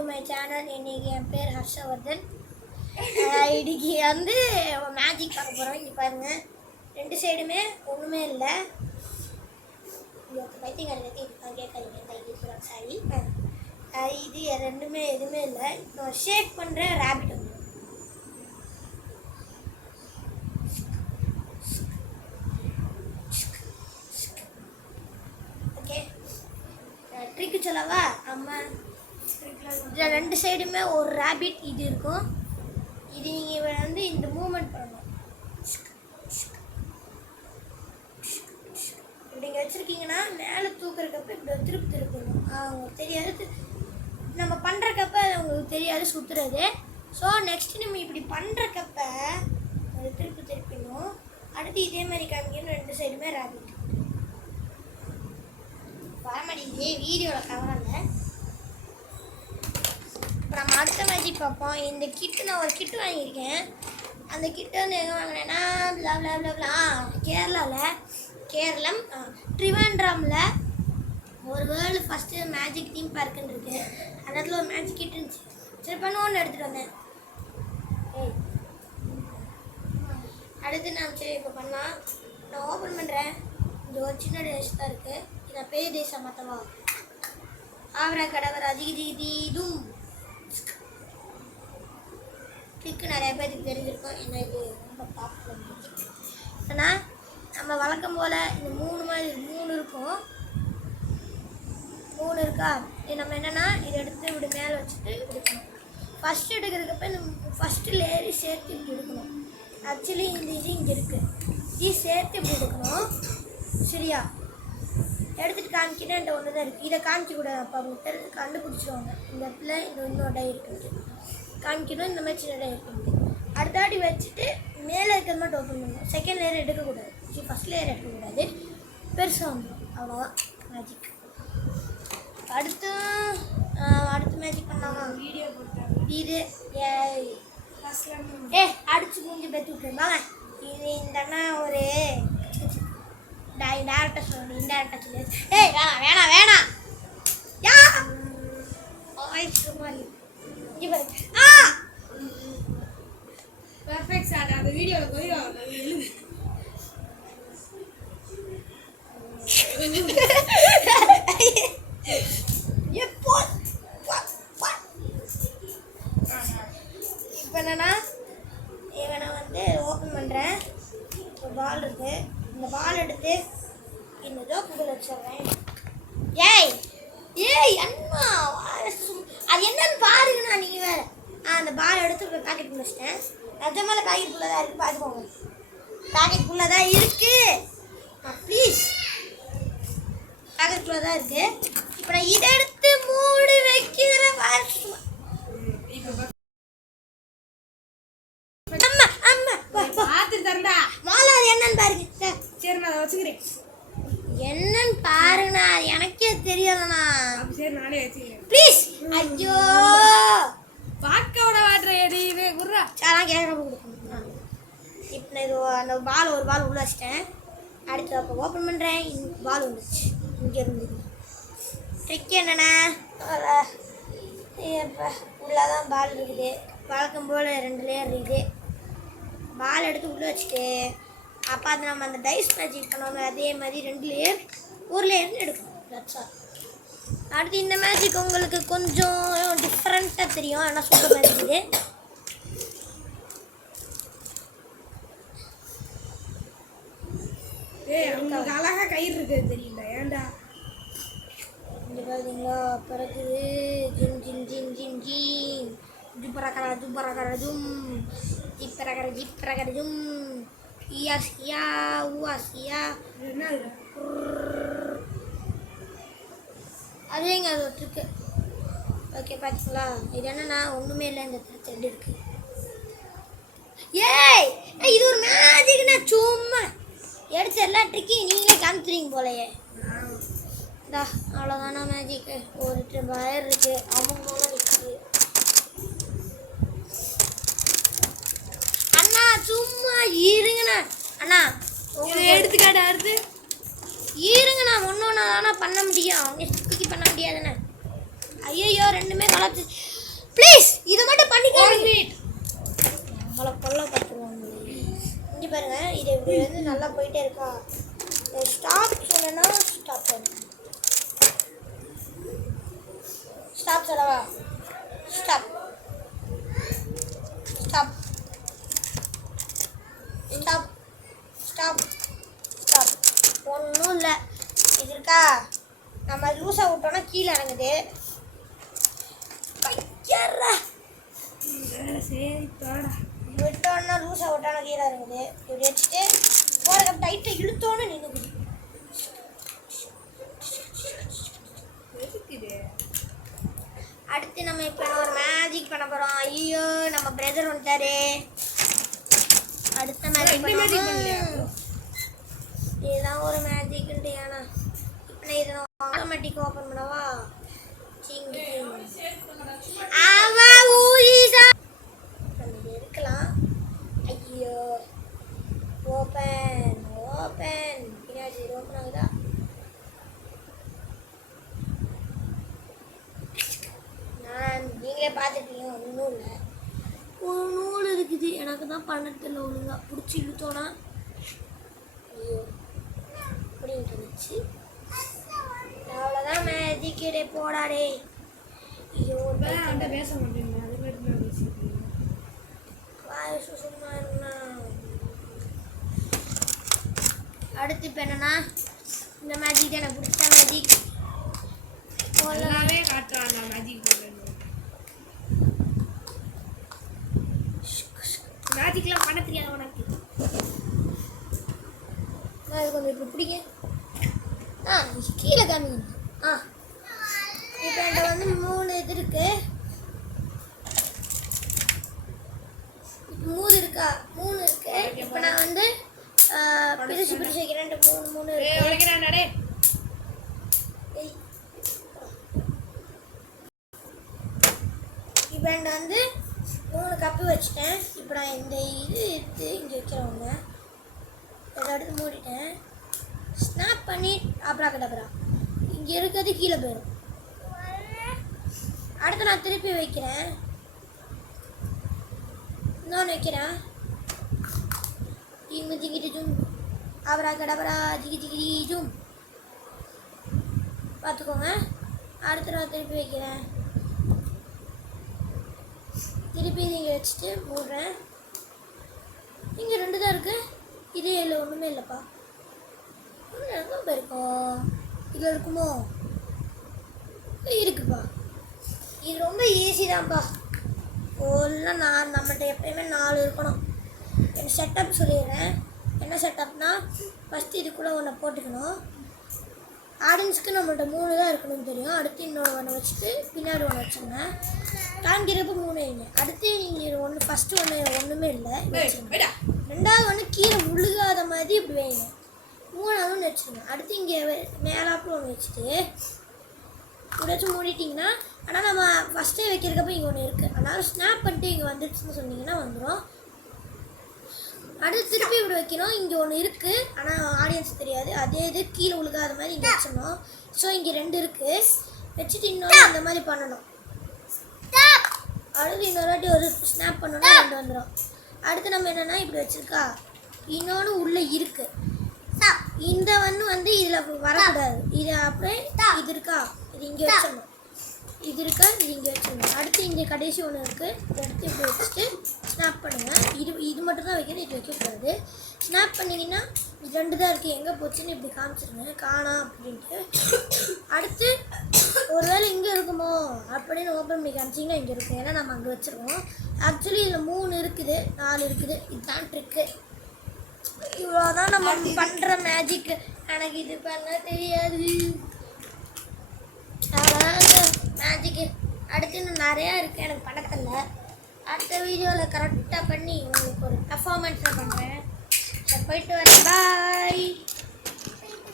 To my channel. இன்னைக்கு என் பேர் ஹர்ஷவர்தன். இன்னைக்கு வந்து மேஜிக் பார்க்க போகிறோம். இங்கே பாருங்கள், ரெண்டு சைடுமே ஒன்றுமே இல்லை. பைத்தியக்காரங்க கேட்காதீங்க, தைக்கிறாங்க. சாரி, இது ரெண்டுமே எதுவுமே இல்லை. இப்போ ஷேக் பண்ணுற ரேபிட் வந்து ட்ரிக்கு சொல்லவா? அம்மா இதில் ரெண்டு சைடுமே ஒரு ரேபிட் இது இருக்கும். இது நீங்கள் வந்து இந்த மூமெண்ட் பண்ணணும். இப்படி வச்சுருக்கீங்கன்னா மேலே தூக்குறக்கப்ப இப்படி திருப்பணும். அவங்களுக்கு தெரியாது, நம்ம பண்ணுறக்கப்ப அது அவங்களுக்கு தெரியாது சுற்றுறது. ஸோ நெக்ஸ்ட்டு நம்ம இப்படி பண்ணுறக்கப்ப அது திருப்பிடணும். அடுத்து இதே மாதிரி காமிக்கணும், ரெண்டு சைடுமே ரேபிட். வரமாட்டேங்குது வீடியோவில் கவராங்க. இப்போ நம்ம அடுத்த மேஜிக் பார்ப்போம். இந்த கிட்டு நான் ஒரு கிட்டு வாங்கியிருக்கேன். அந்த கிட்டு வந்து எங்கே வாங்கினேன்னா கேரளம் ட்ரிவாண்ட்ரமில் ஒரு வேர்ல்டு ஃபஸ்ட்டு மேஜிக் தீம் பார்க்குன்னு இருக்குது. அந்த இடத்துல ஒரு மேஜிக் கிட்டு இருந்துச்சு. சரி ஒன்று எடுத்துகிட்டு வந்தேன். அடுத்து நான் சரி இப்போ பண்ணலாம். நான் ஓப்பன் பண்ணுறேன். இது ஒரு சின்ன டேஸ் தான் இருக்குது. இதை பெரிய டேஸாக மாற்றவா? ஆவரா கடவரா ஜிகிஜிகிதீதும் ட்ரிக்கு நிறைய பேருக்கு தெரிஞ்சிருக்கும். என்ன இது ரொம்ப பாப்புலர் மேஜிக். ஆனால் நம்ம வழக்கம் போல் இந்த மூணு இருக்கும். மூணு இருக்கா? இது நம்ம என்னென்னா இதை எடுத்து இப்படி மேலே வச்சுட்டு எடுக்கணும். ஃபஸ்ட்டு எடுக்கிறதுக்கப்ப இந்த ஃபஸ்ட்டு லேயரி சேர்த்து இப்படி எடுக்கணும். ஆக்சுவலி இந்த இது இங்கே இருக்குது, இது சேர்த்து இப்படி எடுக்கணும். சரியா? எடுத்துகிட்டு காமிக்கிட்டே என்கிட்ட ஒன்று தான் இருக்குது. இதை காமிக்கக்கூடாது, அப்போ அவங்க கண்டுபிடிச்சிடுவாங்க. இந்த இடத்துல இந்த இன்னொரு டை இருக்குது காமிக்கணும். இந்த மாதிரி சின்ன டை இருக்குது. அடுத்தாடி வச்சுட்டு மேலே இருக்கிறது மட்டும் ஓப்பன் பண்ணணும். செகண்ட் லேயர் எடுக்கக்கூடாது, ஃபஸ்ட் லேயர் எடுக்கக்கூடாது. பெருசாக வந்துடும். அவ்வளோதான் மேஜிக். அடுத்து மேஜிக் பண்ணாமா? வீடியோ போட்டாங்க. இது அடிச்சு மூஞ்சி பெற்று விட்டுருப்பாங்க. இது இந்த அண்ணா ஒரு டேரக்டாக சொல்லணும், இன்டேரக்டாக சொல்லி. வேணாம் யா மாதிரி பெர்ஃபெக்ட் சார். அந்த வீடியோவில் போயிடும். இப்போ என்னன்னா இவனை வந்து ஓப்பன் பண்ணுறேன். ஒரு பால் இருக்குது. இந்த பால் எடுத்து இந்த ஜோக்குக்குள்ள வச்சிடுறேன். ஏய் அண்ணா, அது என்னன்னு பாருங்கண்ணா. நீங்கள் வேறு அந்த பால் எடுத்து பேக்கெட் முடிச்சிட்டேன். நிஜமால பேக்கெட்டுக்குள்ளே தான் இருக்குது, பார்த்துக்கோங்க. பேக்கெட்டுக்குள்ளே தான் இருக்குது. ப்ளீஸ், பேக்கெட்டுக்குள்ளே தான் இருக்குது. இப்போ நான் இதை எடுத்து மூடி வைக்கிற என்னன்னு பாருங்கண்ணா. எனக்கே தெரியலண்ணா. சரி நானே வச்சுக்கிறேன் ப்ளீஸ். ஐயோ பாக்கோட வாட்ற எரியுது குர்ரா. சாரா கேட்குறப்ப கொடுக்கணும். இப்போ நான் இது அந்த ஒரு பால் உள்ள வச்சிட்டேன். அடுத்து அப்போ ஓப்பன் பண்ணுறேன். பால் வந்துச்சு இங்கே இருந்து. ட்ரிக் என்னண்ணா, இப்போ உள்ளதான் பால் இருக்குது. வழக்கம் போல் 2 லேயர் இருக்குது. பால் எடுத்து உள்ளே வச்சுட்டு அப்போ அது நம்ம அந்த டைஸ் மேஜிக் பண்ணுவோம். அதே மாதிரி 2 லேயர், ஒரு லேயர்னு எடுக்கணும். That's all. அடுத்து இந்த மேஜிக் உங்களுக்கு கொஞ்சம் டிஃப்ரெண்ட்டாக தெரியும். ஆனால் சூப்பர் மேஜிக் இது. உங்களுக்கு அழகாக கயிறு இருக்குது தெரியுங்களா? ஏன்டா இங்கே பார்த்தீங்களா? பிறகுது ஜிம் ஜிம் ஜிம் ஜிம் ஜிம் ஜுப்பரகர ஜும் ஜிப்பரகர ஜும் இயா சியா ஊவா சியா. என்ன அதேங்க அது ஒருத்தருக்கு. ஓகே பார்த்தீங்களா? இது என்னன்னா ஒன்றுமே இல்லை. இந்த த்ரெட் இருக்குது. இது ஒரு மேஜிக்னா சும்மா எடுத்து எல்லா ட்ரிக்கையும் நீங்களே காமிச்சிருங்க போலையே. இந்தா அவ்வளோதானா மேஜிக்கு. ஒரு வயர் இருக்குது, அவங்களும் இருக்குது. அண்ணா சும்மா இருங்கண்ணா. அண்ணா எடுத்துக்காட்டு அடுத்து இருங்கண்ணா. ஒன்று தானே பண்ண முடியும், அவங்க ஸ்டிக்கு பண்ண முடியாதுண்ணே. ஐயோ ரெண்டுமே கலப்பு. ப்ளீஸ் இது மட்டும் பண்ணிக்காதீங்க. நம்மளை கொல்ல பார்த்துருவாங்க. இங்கே பாருங்க, இது இப்படி வந்து நல்லா போயிட்டே இருக்கா. ஸ்டாப் சொன்னா ஸ்டாப் பண்ணு. ஸ்டாப் சொல்லவா? Stop stop stop stop stop. ஒன்றும் இல்லை. இது இருக்கா, நம்ம லூஸாக விட்டோன்னா கீழே இறங்குது. பையர்ரா சரி போடா. விட்டோன்னா லூஸாக விட்டோன்னா கீழே இறங்குது. இப்படி வச்சுட்டு போகிற டைட்டை இழுத்தோன்னு நின்றுக்குது. அடுத்து நம்ம இப்போ ஒரு மேஜிக் பண்ண போகிறோம். ஐயோ நம்ம பிரதர் வந்துட்டாரு. அடுத்த மேஜிக் பண்ணுவோம். இதுதான் ஒரு மேஜிக்ன்ட்டு. ஏன்னா இப்போ நான் இதை ஆட்டோமேட்டிக் ஓப்பன் பண்ணவா? இருக்கலாம். ஐயோ ஓப்பன் ஓப்பன். பின்னாடி ஓப்பன் ஆகுதா? நீங்களே பார்த்துட்டீங்க. ஒன்றும் இல்லை, ஒரு நூல் இருக்குது. எனக்கு தான் பண்ணதில்லை ஒழுங்கா. பிடிச்சி இழுத்தோன்னா ஐயோ அப்படின்ட்டு இருந்துச்சு. அவ்வளோதான் மேஜிக். டே போடாடே. ஐயோ அந்த பேச மாட்டேங்க. அது மட்டும் பேசிக்கிறீங்க. வாயசு சும்மா இருந்தா. அடுத்து இப்போ என்னன்னா இந்த மேஜிக் தான் எனக்கு பிடிச்ச மேஜிக். எல்லாமே காட்டுறான் நான் மேஜிக் பண்ணுறேன். மேஜிக்லாம் பண்ண தெரியாது உனக்கு. அது கொஞ்சம் இப்போ பிடிக்க. கீழே காமிங்க. இப்போ என்கிட்ட வந்து 3 இது இருக்கு. 3 இருக்கா? 3 இருக்கு. இப்போ நான் வந்து பிரிச்சு வைக்கிறேன். 3 இருக்கு. இப்போ என்கிட்ட வந்து 3 கப்பு வச்சுட்டேன். இப்போ நான் இந்த இது எடுத்து இங்கே வைக்கிறவங்க இதை எடுத்து மூடிட்டேன். ஸ்னாப் பண்ணி அப்புறம் இங்கே இருக்கிறது கீழே போயிடும். அடுத்து நான் திருப்பி வைக்கிறேன். இன்னொன்று வைக்கிறேன். ஜிங்கு ஜிங்கிட்டு ஜூம் அபரா ஜிகி ஜூம். பார்த்துக்கோங்க. அடுத்து நான் திருப்பி வைக்கிறேன். திருப்பி இங்கே வச்சுட்டு மூடுறேன். இங்கே 2 தான் இருக்குது. இது இல்லை, ஒன்றுமே இல்லைப்பா. எங்கே போயிருக்கோம்? இதில் இருக்குமோ? இருக்குப்பா. இது ரொம்ப ஈஸி தான்ப்பா. ஒல்லாம் நம்மகிட்ட எப்பயுமே 4 இருக்கணும். என் செட்டப் சொல்லிடுறேன். என்ன செட்டப்னா, ஃபஸ்ட்டு இதுக்குள்ளே ஒன்றை போட்டுக்கணும். ஆடியன்ஸுக்கு நம்மள்ட்ட 3 தான் இருக்கணும்னு தெரியும். அடுத்து இன்னொரு ஒன்று வச்சுட்டு பின்னாடி ஒன்று வச்சுருங்க. காண்கிறப்ப 3 வைங்க. அடுத்து நீங்கள் ஒன்று ஃபஸ்ட்டு ஒன்றுமே இல்லை வச்சுருங்க. 2வது ஒன்று கீழே முழுகாத மாதிரி இப்படி வைங்க. 3வது ஒன்று வச்சுருங்க. அடுத்து இங்கே மேலாப்பில் ஒன்று வச்சுட்டு இப்படி வச்சு மூடிட்டிங்கன்னா, ஆனால் நம்ம ஃபஸ்ட்டே வைக்கிறக்கப்ப இங்கே ஒன்று இருக்குது. அதனால் ஸ்னாப் பண்ணிட்டு இங்கே வந்துடுச்சுன்னு சொன்னீங்கன்னா வந்துடும். அடுத்து திருப்பி இப்படி வைக்கணும். இங்கே ஒன்று இருக்குது, ஆனால் ஆடியன்ஸ் தெரியாது. அதே இது கீழே உழுகாத மாதிரி இங்கே வச்சிடணும். ஸோ இங்கே 2 இருக்குது. வச்சுட்டு இன்னொரு அந்த மாதிரி பண்ணணும். அடுத்து இன்னொரு வாட்டி ஒரு ஸ்னாப் பண்ணோன்னா 2 வந்துடும். அடுத்து நம்ம என்னென்னா இப்படி வச்சுருக்கா, இன்னொன்று உள்ளே இருக்குது. இந்த வந்து இதில் வரக்கூடாது. இது அப்படியே இது இருக்கா, இது இங்கே வச்சிடணும். இது இருக்கா, இது இங்கே வச்சிடணும். அடுத்து இங்கே கடைசி ஒன்று இருக்குது. எடுத்து இப்படி வச்சுட்டு ஸ்னாப் பண்ணுங்கள். இது மட்டும் தான் வைக்கணும், இது வைக்கக்கூடாது. ஸ்னாப் பண்ணிங்கன்னா 2 தான் இருக்குது, எங்கே போச்சுன்னு இப்படி காமிச்சிருங்க. காணா அப்படின்ட்டு. அடுத்து ஒருவேளை இங்கே இருக்குமோ அப்படின்னு ஓப்பன் பண்ணி காமிச்சிங்கன்னா இங்கே இருக்கும். ஏன்னா நம்ம அங்கே வச்சுருவோம். ஆக்சுவலி இதில் 3 இருக்குது, 4 இருக்குது. இதுதான் ட்ரிக்கு. இவ்வளோதான் நம்ம பண்ணுற மேஜிக். எனக்கு இது பண்ண தெரியாது. அவ்வளோதான் மேஜிக்கு. அடுத்து இன்னும் நிறையா இருக்குது, எனக்கு படத்தில். அடுத்த வீடியோவில் கரெக்டாக பண்ணி உங்களுக்கு ஒரு பர்ஃபார்மன்ஸை பண்ணுறேன். போயிட்டு வரேன். பாய்.